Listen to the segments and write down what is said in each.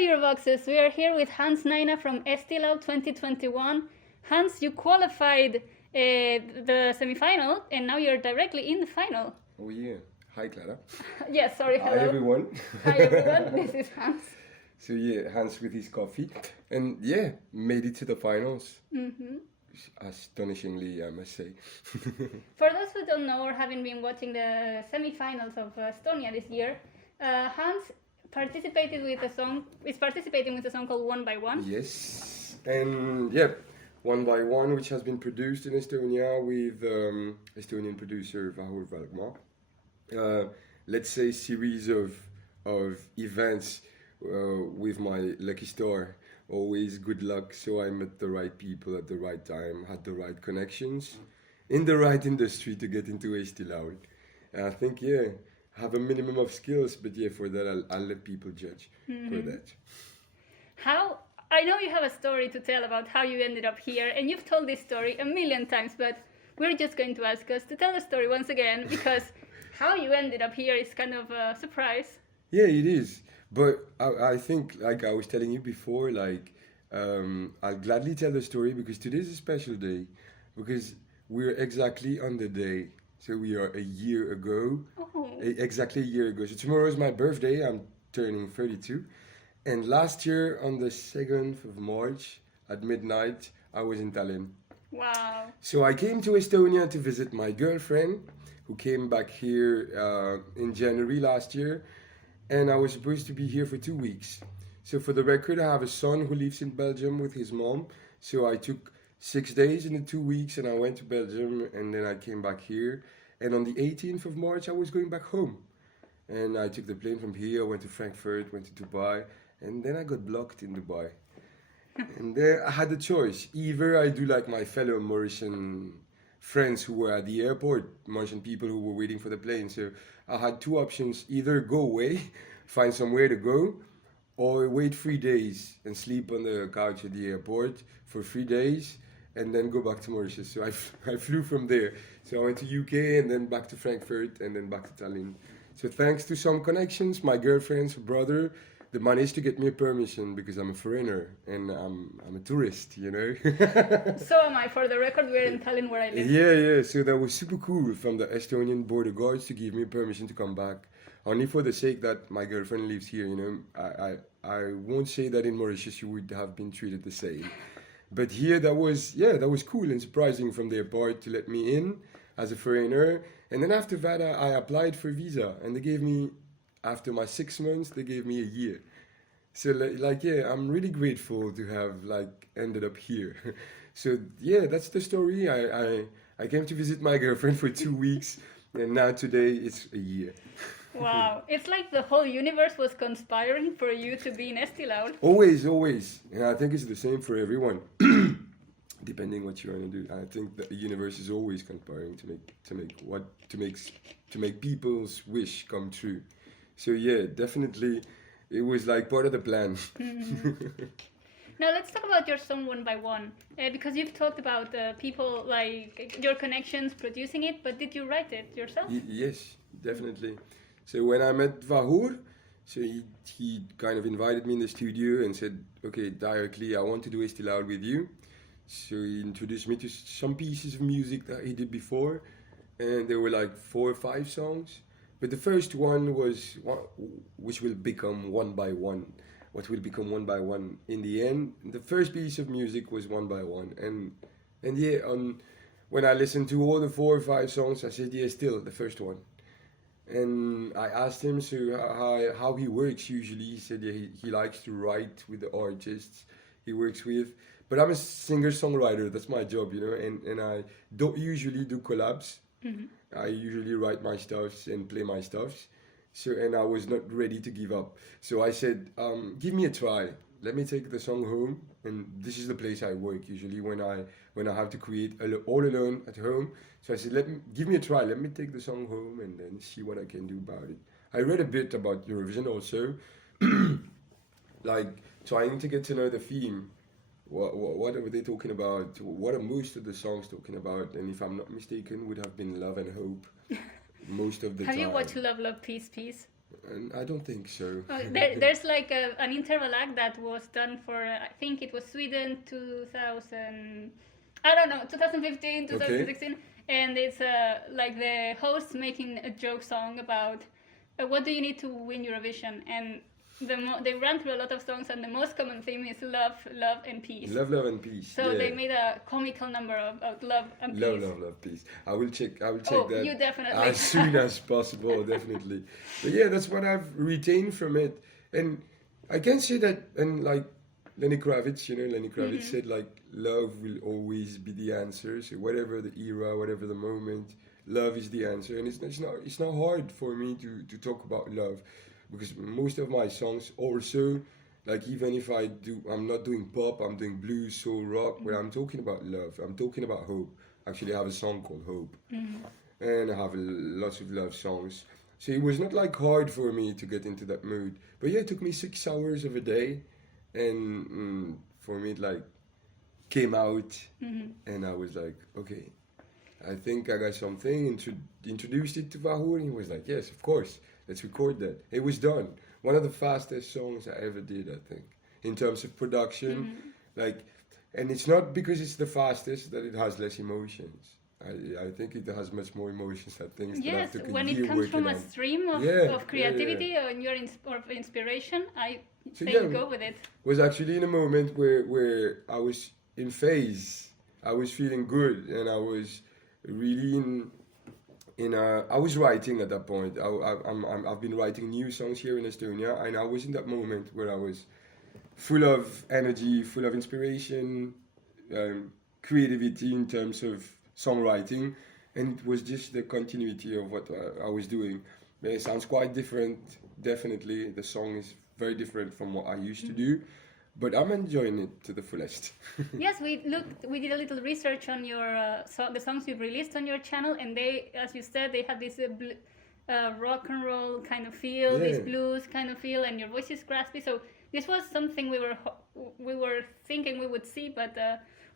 Eurovoxes, we are here with Hans Nayna from Eesti Laul 2021. Hans, you qualified the semi-final and now you're directly in the final. Oh yeah. Hi Clara. Yes, sorry, hello. Hi everyone. Hi everyone, this is Hans. So yeah, Hans with his coffee. And yeah, made it to the finals. Mm-hmm. Astonishingly, I must say. For those who don't know or haven't been watching the semi-finals of Estonia this year, Hans is participating with a song called One by One. Yes. And yeah, One by One, which has been produced in Estonia with Estonian producer Vahur Valgma. Let's say series of events with my lucky star. Always good luck, so I met the right people at the right time, had the right connections in the right industry to get into Eesti Laul. And I think, yeah, have a minimum of skills, but yeah, for that, I'll let people judge for that. I know you have a story to tell about how you ended up here, and you've told this story a million times, but we're just going to ask us to tell the story once again, because how you ended up here is kind of a surprise. Yeah, it is. But I think, like I was telling you before, like, I'll gladly tell the story because today's a special day. Because we're exactly on the day. So we are a year ago. Oh. Exactly a year ago. So tomorrow is my birthday. I'm turning 32. And last year, on the 2nd of March, at midnight, I was in Tallinn. Wow. So I came to Estonia to visit my girlfriend, who came back here in January last year. And I was supposed to be here for 2 weeks. So for the record, I have a son who lives in Belgium with his mom. So I took 6 days in the 2 weeks and I went to Belgium and then I came back here. And on the 18th of March, I was going back home. And I took the plane from here, I went to Frankfurt, went to Dubai, and then I got blocked in Dubai. And there I had a choice. Either I do like my fellow Mauritian friends who were at the airport, Mauritian people who were waiting for the plane. So I had two options: either go away, find somewhere to go, or wait 3 days and sleep on the couch at the airport for 3 days and then go back to Mauritius. So I flew from there. So I went to UK and then back to Frankfurt and then back to Tallinn. So thanks to some connections, my girlfriend's brother, they managed to get me a permission because I'm a foreigner and I'm a tourist, you know. So am I. For the record, we're in Tallinn where I live. Yeah. So that was super cool from the Estonian border guards to give me permission to come back. Only for the sake that my girlfriend lives here, you know. I won't say that in Mauritius you would have been treated the same. But here that was cool and surprising from their part to let me in as a foreigner. And then after that I applied for a visa and they gave me, after my 6 months, they gave me a year. So I'm really grateful to have ended up here. So yeah, that's the story. I came to visit my girlfriend for 2 weeks and now today it's a year. Wow, it's like the whole universe was conspiring for you to be in Eesti Laul. Always. And I think it's the same for everyone. Depending what you want to do. I think the universe is always conspiring to make people's wish come true. So yeah, definitely, it was like part of the plan. Mm-hmm. Now let's talk about your song One by One, because you've talked about people like your connections producing it, but did you write it yourself? Yes, definitely. So when I met Vahur, so he kind of invited me in the studio and said, okay, directly, I want to do Eesti Laul with you. So he introduced me to some pieces of music that he did before, and there were like 4 or 5 songs. But the first one was which will become One by One. What will become One by One in the end. The first piece of music was One by One. And yeah, when I listened to all the 4 or 5 songs, I said, yeah, still the first one. And I asked him how he works usually. He said he likes to write with the artists he works with. But I'm a singer-songwriter, that's my job, you know, and I don't usually do collabs. Mm-hmm. I usually write my stuffs and play my stuffs. So, and I was not ready to give up. So I said, give me a try. Let me take the song home. And this is the place I work usually when I have to create all alone at home. So I said, give me a try. Let me take the song home and then see what I can do about it. I read a bit about Eurovision also, like trying to get to know the theme. What are they talking about? What are most of the songs talking about? And if I'm not mistaken, would have been love and hope most of the time. Have you watched Love, Love, Peace, Peace? And I don't think so. There's like an interval act that was done for I think it was Sweden 2000, I don't know, 2015, 2016, and it's like the host making a joke song about what do you need to win Eurovision, and they ran through a lot of songs, and the most common theme is love, love and peace. Love, love and peace. So they made a comical number of love and peace. Love, love, love, peace. I will check that you definitely. as soon as possible, definitely. But yeah, that's what I've retained from it. And I can say that, and like Lenny Kravitz said, like, love will always be the answer. So whatever the era, whatever the moment, love is the answer. And it's not hard for me to talk about love, because most of my songs also, like, even if I'm not doing pop, I'm doing blues, soul, rock, where I'm talking about love, I'm talking about hope. Actually, I have a song called Hope, and I have lots of love songs. So it was not like hard for me to get into that mood. But yeah, it took me 6 hours of a day, and for me it like came out, and I was like, okay, I think I got something. Introduced it to Vahur, and he was like, yes, of course. Let's record that. It was done. One of the fastest songs I ever did, I think, in terms of production. Like, and it's not because it's the fastest that it has less emotions. I think it has much more emotions than things that I've took a when year it comes from working a on. stream of creativity or your of inspiration, I say go with it. Was actually in a moment where I was in phase. I was feeling good, and I was really I was writing at that point. I've been writing new songs here in Estonia, and I was in that moment where I was full of energy, full of inspiration, creativity in terms of songwriting, and it was just the continuity of what I was doing. It sounds quite different, definitely. The song is very different from what I used to do, but I'm enjoying it to the fullest. Yes, we did a little research on your the songs you've released on your channel, and they, as you said, they have this rock and roll kind of feel, this blues kind of feel, and your voice is graspy. So this was something we were thinking we would see, but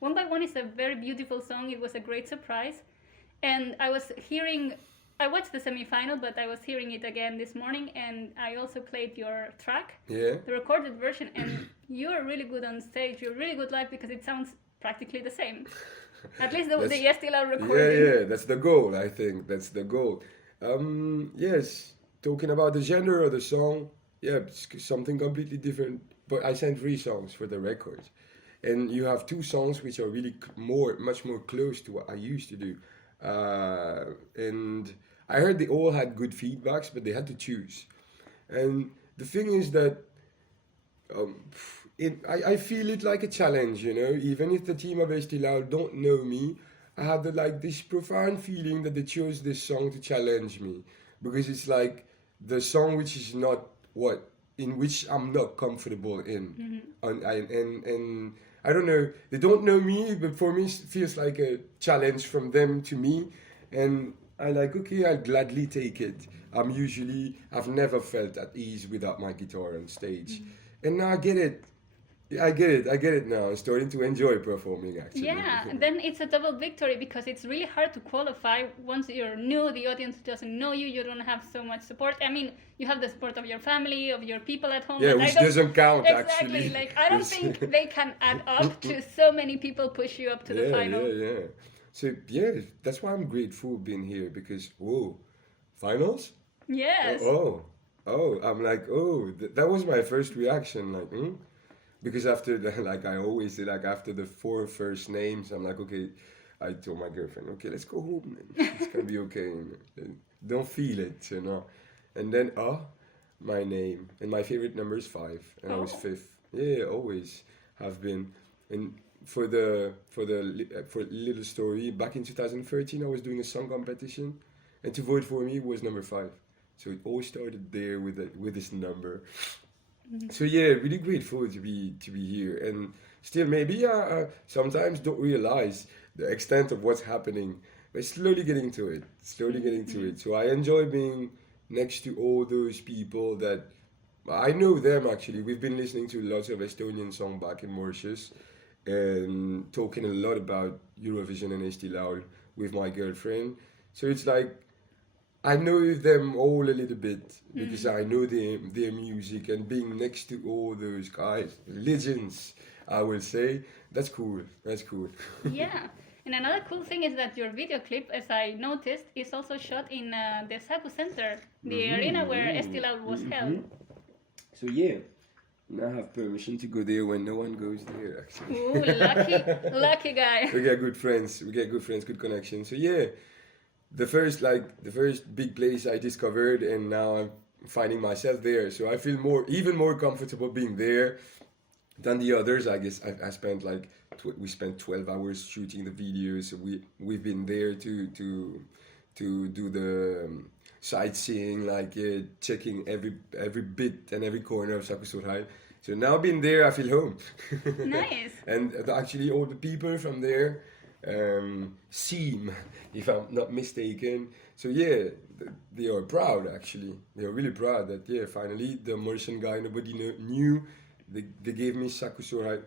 One by One is a very beautiful song. It was a great surprise, and I watched the semi-final, but I was hearing it again this morning, and I also played your track, the recorded version, and you're really good on stage. You're really good live because it sounds practically the same. At least the Eesti Laul recording. Yeah, that's the goal, I think. That's the goal. Yes, talking about the genre of the song, it's something completely different. But I sent 3 songs for the record. And you have 2 songs which are really much more close to what I used to do. And I heard they all had good feedbacks, but they had to choose. And the thing is that I feel it like a challenge, you know. Even if the team of Eesti Laul don't know me, I have this profound feeling that they chose this song to challenge me, because it's like the song which is not in which I'm not comfortable in, and I don't know. They don't know me, but for me, it feels like a challenge from them to me, and I'm like, okay, I'll gladly take it. I've never felt at ease without my guitar on stage, and now I get it. I get it now. I'm starting to enjoy performing, actually. Yeah, and then it's a double victory, because it's really hard to qualify once you're new, the audience doesn't know you, you don't have so much support. I mean, you have the support of your family, of your people at home. Yeah, which doesn't count, actually. Exactly, like, I don't think they can add up to so many people push you up to the final. Yeah. So, that's why I'm grateful being here, because, finals? Yes. I'm like, that was my first reaction, like, Because after I always say, after the 4 first names, I'm like, okay, I told my girlfriend, okay, let's go home, it's gonna be okay. Don't feel it, you know. And then, my name, and my favorite number is 5, and I was 5th. Yeah, always have been. And for little story, back in 2013, I was doing a song competition, and to vote for me was number 5. So it all started there with this number. So really grateful to be here, and still maybe sometimes don't realize the extent of what's happening, but slowly getting to it. So I enjoy being next to all those people that I know them. Actually, we've been listening to lots of Estonian song back in Mauritius, and talking a lot about Eurovision and Eesti Laul with my girlfriend. So it's like I know them all a little bit because I know their music, and being next to all those guys, legends, I will say, that's cool. That's cool. Yeah. And another cool thing is that your video clip, as I noticed, is also shot in the Saku Center, the arena where Eesti Laul was held. So yeah, now I have permission to go there when no one goes there. Actually. Ooh, lucky guy. We get good friends. We get good friends, good connections. So yeah, the first big place I discovered, and now I'm finding myself there. So I feel even more comfortable being there than the others. I guess I spent we spent 12 hours shooting the videos. So we've been there to do the sightseeing, checking every bit and every corner of Sakusurai. So now being there, I feel home. Nice. And actually, all the people from there seem, if I'm not mistaken, so yeah, they are proud actually. They are really proud that finally the Mauritian guy nobody knew, they gave me Sakusurai,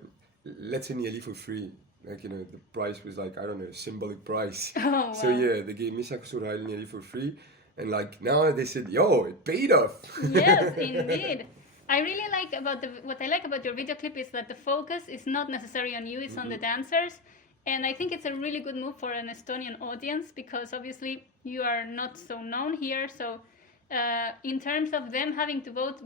let's say nearly for free. The price was I don't know, symbolic price. Oh, wow. So yeah, they gave me Sakusurai nearly for free. And now they said, yo, it paid off. Yes, indeed. I really like what I like about your video clip is that the focus is not necessarily on you, it's on the dancers. And I think it's a really good move for an Estonian audience because obviously you are not so known here. So in terms of them having to vote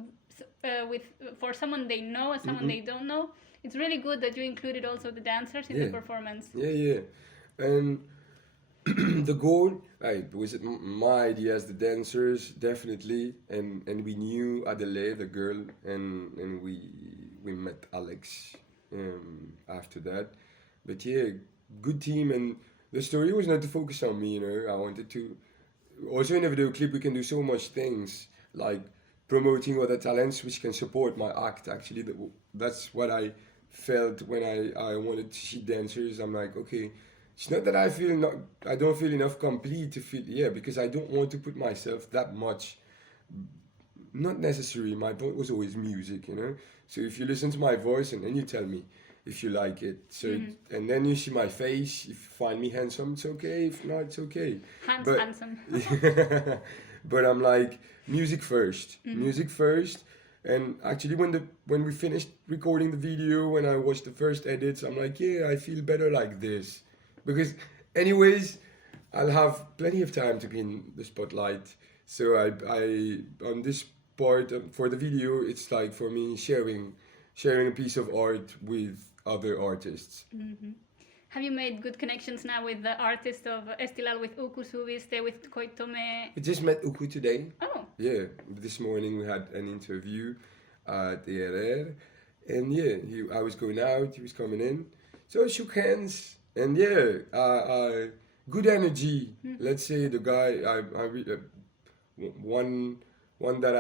for someone they know and someone they don't know, it's really good that you included also the dancers in the performance. Yeah. And the goal, was it my idea as the dancers, definitely. And we knew Adelaide, the girl, and we met Alex after that. But yeah, good team, and the story was not to focus on me, I wanted to... Also in the video clip we can do so much things, like promoting other talents which can support my act, actually. That's what I felt when I wanted to see dancers. I'm like, okay, it's not that I don't feel enough complete to feel, because I don't want to put myself that much, not necessary. My point was always music, So if you listen to my voice and then you tell me if you like it, and then you see my face, if you find me handsome, it's okay. If not, it's okay. Handsome. But I'm like, music first. And actually, when we finished recording the video, when I watched the first edits, I'm like, I feel better like this, because anyways, I'll have plenty of time to be in the spotlight. So I on this part for the video, it's like for me sharing a piece of art with other artists. Have you made good connections now with the artist of Eesti Laul, with Uku Suviste, with Koitome? I just met Uku today. Oh. Yeah, this morning we had an interview at the RR. And I was going out, he was coming in. So I shook hands. And good energy. Let's say the guy, one that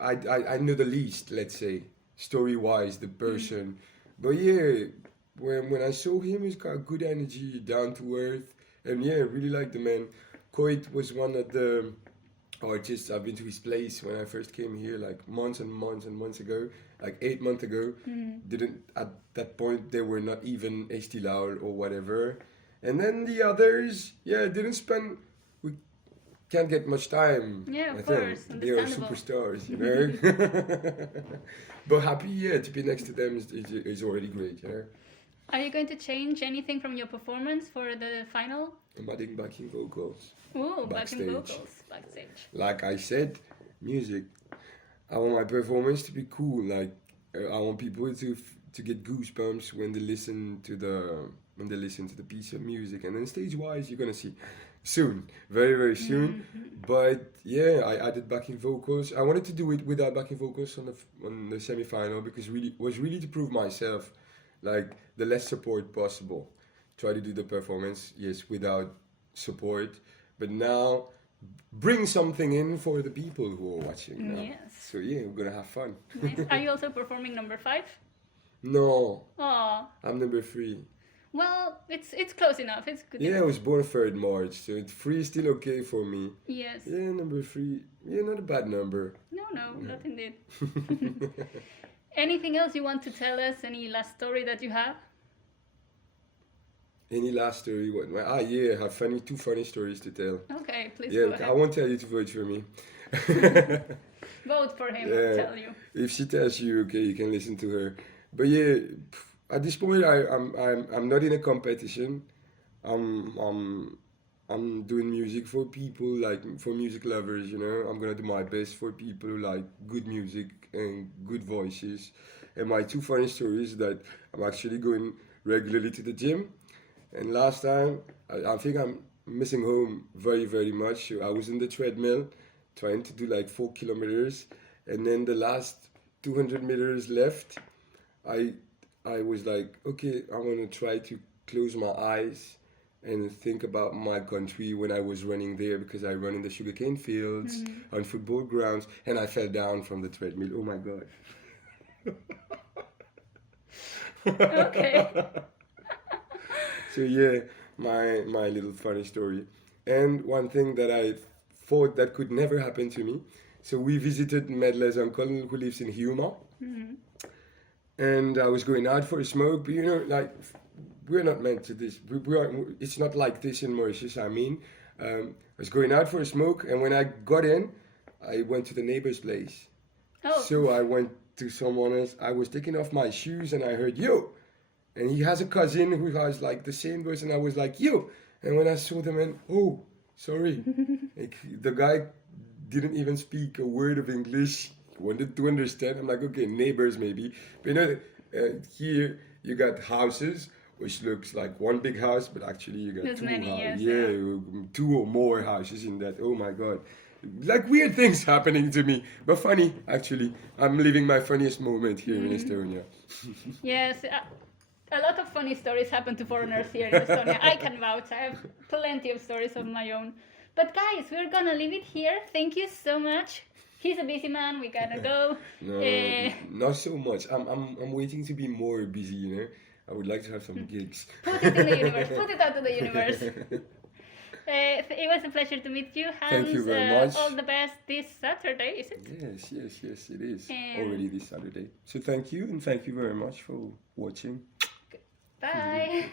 I know the least, let's say, story-wise, the person. But when I saw him, he's got good energy, down to earth, and really like the man. Koit was one of the artists. I've been to his place when I first came here, like months and months and months ago, like 8 months ago. Didn't at that point they were not even Eesti Laul or whatever. And then the others, didn't spend. We can't get much time. Yeah, of course. They are superstars, But happy, to be next to them is already great, Are you going to change anything from your performance for the final? I'm adding backing vocals. Ooh, backstage. backing vocals, backstage. Like I said, music. I want my performance to be cool. Like I want people to get goosebumps when they listen to the piece of music. And then stage-wise, you're gonna see soon, very very soon. But I added backing vocals. I wanted to do it without backing vocals on the semi-final because was really to prove myself, like the less support possible. Try to do the performance, without support, but now bring something in for the people who are watching now. Yes. So we're gonna have fun. Nice. Are you also performing number 5? No. Oh. I'm number 3. Well, it's close enough. It's good. I was born 3rd March, so 3 is still okay for me. Yes. Yeah, number 3. Not a bad number. No, not indeed. Anything else you want to tell us? Any last story that you have? Any last story? What? Yeah, I have two funny stories to tell. Okay, please Yeah, go ahead. I won't tell you to vote for me. Vote for him, I'll tell you. If she tells you, okay, you can listen to her. But yeah, at this point, I'm not in a competition. I'm doing music for people, like for music lovers. You know, I'm gonna do my best for people who like good music and good voices. And my two funny stories that I'm actually going regularly to the gym. And last time, I think I'm missing home very, very much. So I was in the treadmill trying to do like 4 kilometers. And then the last 200 meters left, I was like, okay, I'm going to try to close my eyes and think about my country when I was running there, because I run in the sugarcane fields, on football grounds, and I fell down from the treadmill. Oh my God. Okay. So yeah, my little funny story. And one thing that I thought that could never happen to me. So we visited Medle's uncle who lives in Hiuma. And I was going out for a smoke, but you know, like, we're not meant to this. It's not like this in Mauritius, I mean. I was going out for a smoke, and when I got in, I went to the neighbor's place. Oh. So I went to someone else. I was taking off my shoes, and I heard, yo! And he has a cousin who has like the same voice, and I was like, yo! And when I saw the man, oh, sorry. Like, the guy didn't even speak a word of English, wanted to understand. I'm like, okay, neighbors maybe. But you know, here you got houses, which looks like one big house, but actually you got There's two many, houses. yes, Yeah, two or more houses in that. Oh my God. Like weird things happening to me, but funny, actually. I'm living my funniest moment here in Estonia. Yes, a lot of funny stories happen to foreigners here in Estonia. I can vouch. I have plenty of stories of my own. But guys, we're gonna leave it here. Thank you so much. He's a busy man. We gotta go. No, not so much. I'm waiting to be more busy. You know, I would like to have some gigs. Put it in the universe. Put it out to the universe. It was a pleasure to meet you, Hans. Thank you very much. All the best this Saturday, is it? Yes, it is. Already this Saturday. So thank you, and thank you very much for watching. Bye.